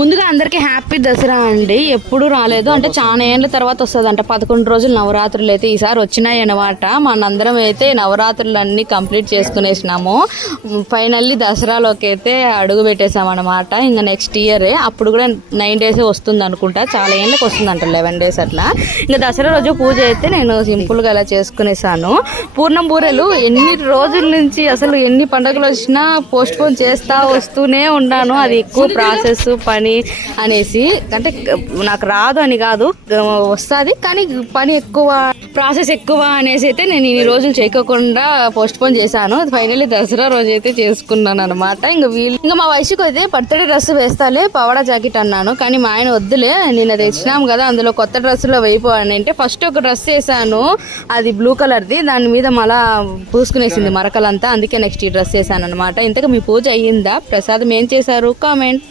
ముందుగా అందరికీ హ్యాపీ దసరా అండి. ఎప్పుడు రాలేదు అంటే చాలా ఏళ్ళ తర్వాత వస్తుంది అంట. 11 రోజులు నవరాత్రులు అయితే ఈసారి వచ్చినాయి అనమాట. మనందరం అయితే నవరాత్రులు అన్ని కంప్లీట్ చేసుకునేసినాము. ఫైనల్లీ దసరాలోకి అయితే అడుగు పెట్టేసాం అనమాట. ఇంకా నెక్స్ట్ ఇయరే, అప్పుడు కూడా 9 days వస్తుంది అనుకుంటా. చాలా ఏళ్ళకి వస్తుంది అంట, 11 days అట్లా. ఇంకా దసరా రోజు పూజ అయితే నేను సింపుల్గా అలా చేసుకునేసాను. పూర్ణం బూరెలు ఎన్ని రోజుల నుంచి అసలు ఎన్ని పండుగలు వచ్చినా పోస్ట్ పోన్ చేస్తా వస్తూనే ఉన్నాను. అది ఎక్కువ ప్రాసెస్ పని అనేసి, అంటే నాకు రాదు అని కాదు, వస్తుంది కానీ పని ఎక్కువ, ప్రాసెస్ ఎక్కువ అనేసి అయితే నేను ఇన్ని రోజులు చేయకుండా పోస్ట్ పోన్ చేశాను. ఫైనల్లీ దసరా రోజు అయితే చేసుకున్నాను అనమాట. ఇంకా మా వయసుకు అయితే బర్త్డే డ్రెస్ వేస్తాలే, పవాడా జాకెట్ అన్నాను. కానీ మా ఆయన వద్దులే, నిన్న తెచ్చినాం కదా అందులో కొత్త డ్రెస్సులో వేయిపోయాను అంటే ఫస్ట్ ఒక డ్రెస్ వేసాను, అది బ్లూ కలర్ది. దాని మీద మళ్ళా పూసుకునేసింది మరకలంతా. అందుకే నెక్స్ట్ ఈ డ్రెస్ వేసాను అనమాట. ఇంతగా మీ పూజ అయ్యిందా? ప్రసాదం ఏం చేశారు? కామెంట్.